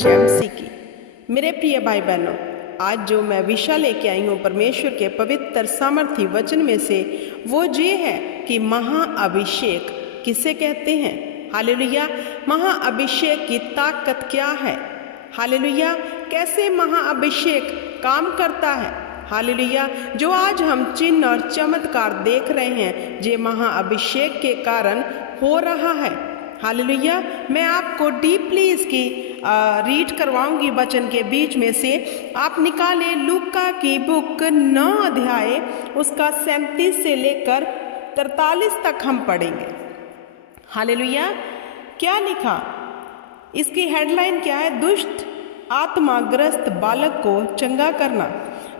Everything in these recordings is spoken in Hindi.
जय मसीह की। मेरे प्रिय भाई बहनों, आज जो मैं विषय लेके आई हूँ परमेश्वर के पवित्र सामर्थी वचन में से वो ये है कि महाअभिषेक किसे कहते हैं। हालेलुया। महाअभिषेक की ताकत क्या है। हालेलुया। कैसे महाअभिषेक काम करता है। हालेलुया। जो आज हम चिन्ह और चमत्कार देख रहे हैं ये महाअभिषेक के कारण हो रहा है। हालेलुया। मैं आपको डीपली इसकी रीड करवाऊंगी वचन के बीच में से। आप निकालें लूका की बुक 9 अध्याय उसका 37 से लेकर 43 तक हम पढ़ेंगे। हालेलुया। क्या लिखा, इसकी हेडलाइन क्या है, दुष्ट आत्माग्रस्त बालक को चंगा करना।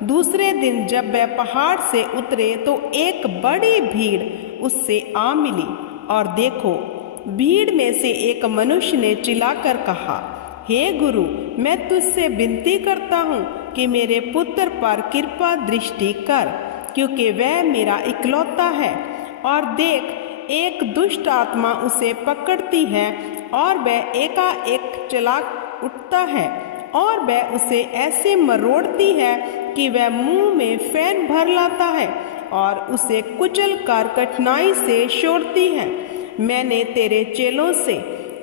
दूसरे दिन जब वह पहाड़ से उतरे तो एक बड़ी भीड़ उससे आ मिली, और देखो भीड़ में से एक मनुष्य ने चिल्लाकर कहा, हे गुरु, मैं तुझसे विनती करता हूँ कि मेरे पुत्र पर कृपा दृष्टि कर, क्योंकि वह मेरा इकलौता है, और देख एक दुष्ट आत्मा उसे पकड़ती है और वह एकाएक चला उठता है, और वह उसे ऐसे मरोड़ती है कि वह मुंह में फैन भर लाता है और उसे कुचल कर कठिनाई से छोड़ती है। मैंने तेरे चेलों से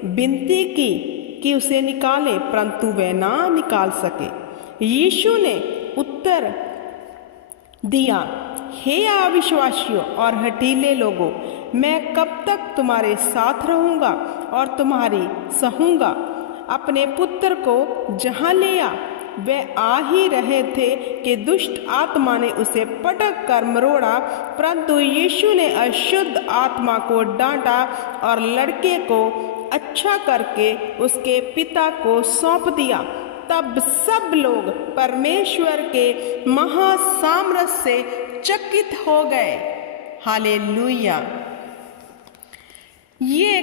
विनती की कि उसे निकाले, परंतु वह ना निकाल सके। यीशु ने उत्तर दिया, हे अविश्वासियों और हठीले लोगों, मैं कब तक तुम्हारे साथ रहूँगा और तुम्हारी सहूँगा। अपने पुत्र को जहाँ ले आ। वे आ ही रहे थे कि दुष्ट आत्मा ने उसे पटक कर मरोड़ा, परंतु यीशु ने अशुद्ध आत्मा को डांटा और लड़के को अच्छा करके उसके पिता को सौंप दिया। तब सब लोग परमेश्वर के महासामर्थ से चकित हो गए। हालेलुया। ये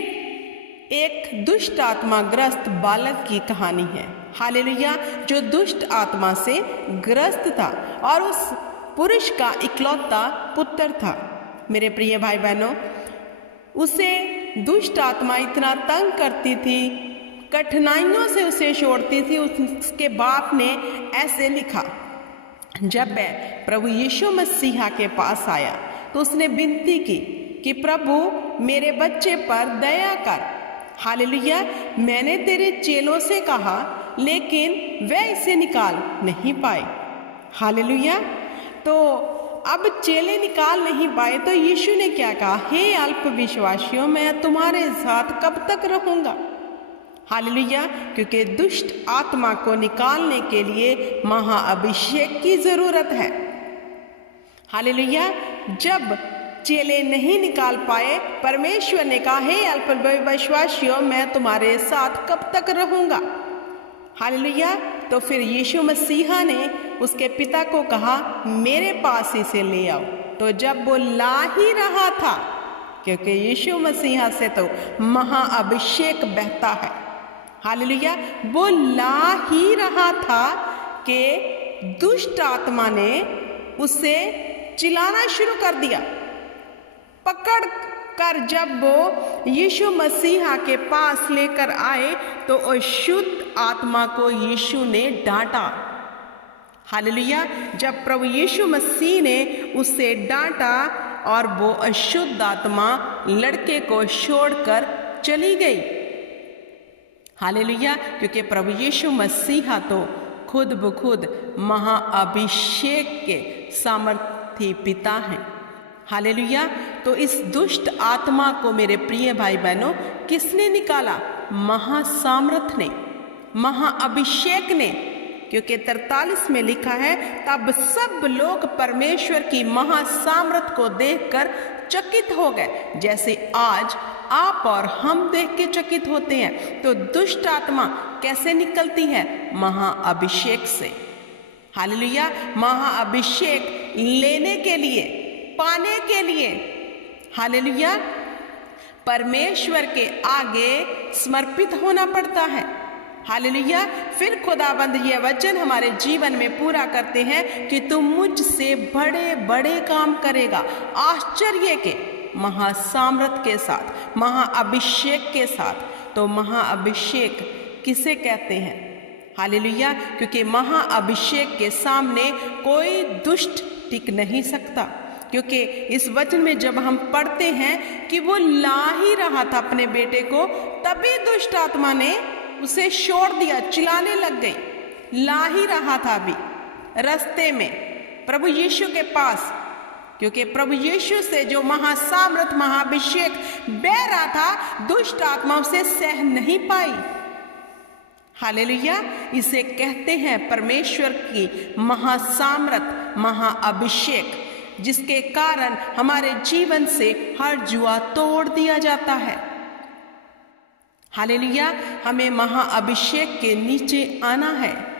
एक दुष्ट आत्माग्रस्त बालक की कहानी है। हालेलुया। जो दुष्ट आत्मा से ग्रस्त था और उस पुरुष का इकलौता पुत्र था। मेरे प्रिय भाई बहनों, उसे दुष्ट आत्मा इतना तंग करती थी, कठिनाइयों से उसे छोड़ती थी। उसके बाप ने ऐसे लिखा, जब वह प्रभु यीशु मसीहा के पास आया तो उसने विनती की कि प्रभु मेरे बच्चे पर दया कर। हालेलुया। मैंने तेरे चेलों से कहा, लेकिन वे इसे निकाल नहीं पाए। हालेलुया। तो अब चेले निकाल नहीं पाए तो यीशु ने क्या कहा, हे अल्पविश्वासियों, मैं तुम्हारे साथ कब तक रहूंगा। हालेलुया। क्योंकि दुष्ट आत्मा को निकालने के लिए महाअभिषेक की जरूरत है। हालेलुया। जब चेले नहीं निकाल पाए, परमेश्वर ने कहा, हे अल्पविश्वासियों, मैं तुम्हारे साथ कब तक रहूंगा। हालेलुया। तो फिर यीशु मसीहा ने उसके पिता को कहा, मेरे पास इसे ले आओ। तो जब वो ला ही रहा था, क्योंकि यीशु मसीहा से तो महाअभिषेक बहता है। हालेलुया। वो ला ही रहा था कि दुष्ट आत्मा ने उसे चिल्लाना शुरू कर दिया। पकड़ कर जब वो यीशु मसीहा के पास लेकर आए तो अशुद्ध आत्मा को यीशु ने डांटा। हालेलुया। जब प्रभु यीशु मसीह ने उसे डांटा और वो अशुद्ध आत्मा लड़के को छोड़कर चली गई। हालेलुया। क्योंकि प्रभु यीशु मसीहा तो खुद ब खुद महाअभिषेक के सामर्थी पिता हैं। हालेलुया। तो इस दुष्ट आत्मा को मेरे प्रिय भाई बहनों किसने निकाला? महासामर्थ ने, महाअभिषेक ने। क्योंकि 43 में लिखा है, तब सब लोग परमेश्वर की महासामर्थ को देखकर चकित हो गए, जैसे आज आप और हम देख के चकित होते हैं। तो दुष्ट आत्मा कैसे निकलती है? महाअभिषेक से। हालेलुया। महाअभिषेक लेने के लिए, पाने के लिए, हालेलुया, परमेश्वर के आगे समर्पित होना पड़ता है। हालेलुया। फिर खुदाबंद ये वचन हमारे जीवन में पूरा करते हैं कि तू मुझसे बड़े बड़े काम करेगा, आश्चर्य के, महासामर्थ के साथ, महाअभिषेक के साथ। तो महाअभिषेक किसे कहते हैं? हालेलुया, क्योंकि महाअभिषेक के सामने कोई दुष्ट टिक नहीं सकता। क्योंकि इस वचन में जब हम पढ़ते हैं कि वो ला ही रहा था अपने बेटे को, तभी दुष्ट आत्मा ने उसे छोड़ दिया, चिल्लाने लग गई। ला ही रहा था अभी रास्ते में प्रभु यीशु के पास, क्योंकि प्रभु यीशु से जो महासामर्थ महाअभिषेक बह रहा था, दुष्ट आत्मा उसे सह नहीं पाई। हालेलुया, इसे कहते हैं परमेश्वर की महासामर्थ महाअभिषेक, जिसके कारण हमारे जीवन से हर जुआ तोड़ दिया जाता है। हालेलुया, हमें महाअभिषेक के नीचे आना है।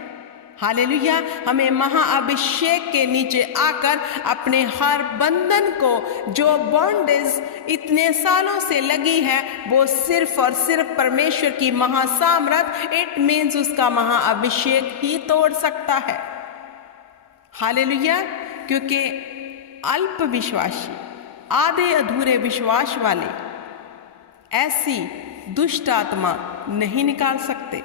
हालेलुया, हमें महाअभिषेक के नीचे आकर अपने हर बंधन को, जो बॉन्डेज इतने सालों से लगी है, वो सिर्फ और सिर्फ परमेश्वर की महासामर्थ, इट मीन्स उसका महाअभिषेक ही तोड़ सकता है। हालेलुया, क्योंकि अल्प विश्वासी, आधे अधूरे विश्वास वाले ऐसी दुष्ट आत्मा नहीं निकाल सकते।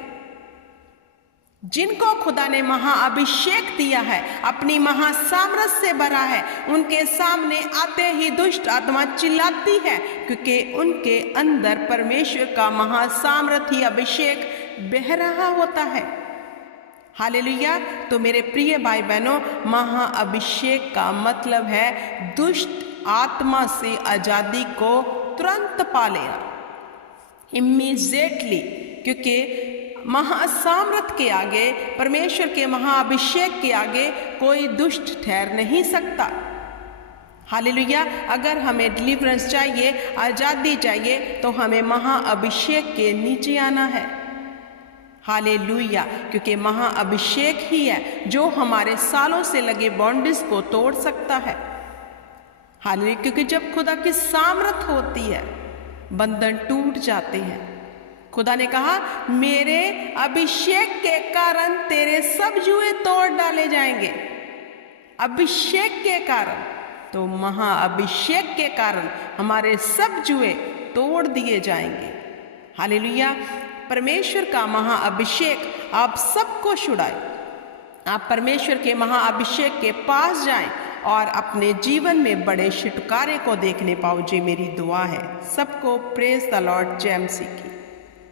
जिनको खुदा ने महाअभिषेक दिया है, अपनी महासामर्थ से भरा है, उनके सामने आते ही दुष्ट आत्मा चिल्लाती है, क्योंकि उनके अंदर परमेश्वर का महासामर्थी अभिषेक बह रहा होता है। हालेलुया, तो मेरे प्रिय भाई बहनों, महाअभिषेक का मतलब है दुष्ट आत्मा से आजादी को तुरंत पा लेना, इमीडिएटली। क्योंकि महासामर्थ के आगे, परमेश्वर के महाअभिषेक के आगे कोई दुष्ट ठहर नहीं सकता। हालेलुया, अगर हमें डिलीवरेंस चाहिए, आजादी चाहिए, तो हमें महाअभिषेक के नीचे आना है। हालेलुया, क्योंकि महाअभिषेक ही है जो हमारे सालों से लगे बॉन्डेज को तोड़ सकता है। हालेलुया, क्योंकि जब खुदा की सामर्थ होती है, बंधन टूट जाते हैं। खुदा ने कहा, मेरे अभिषेक के कारण तेरे सब जुए तोड़ डाले जाएंगे। अभिषेक के कारण, तो महाअभिषेक के कारण हमारे सब जुए तोड़ दिए जाएंगे। हालेलुया, परमेश्वर का महाअभिषेक आप सबको छुड़ाए। आप परमेश्वर के महाअभिषेक के पास जाएं और अपने जीवन में बड़े छुटकारे को देखने पाओ, जी मेरी दुआ है। सबको प्रेज द लॉर्ड, जय मसीह की।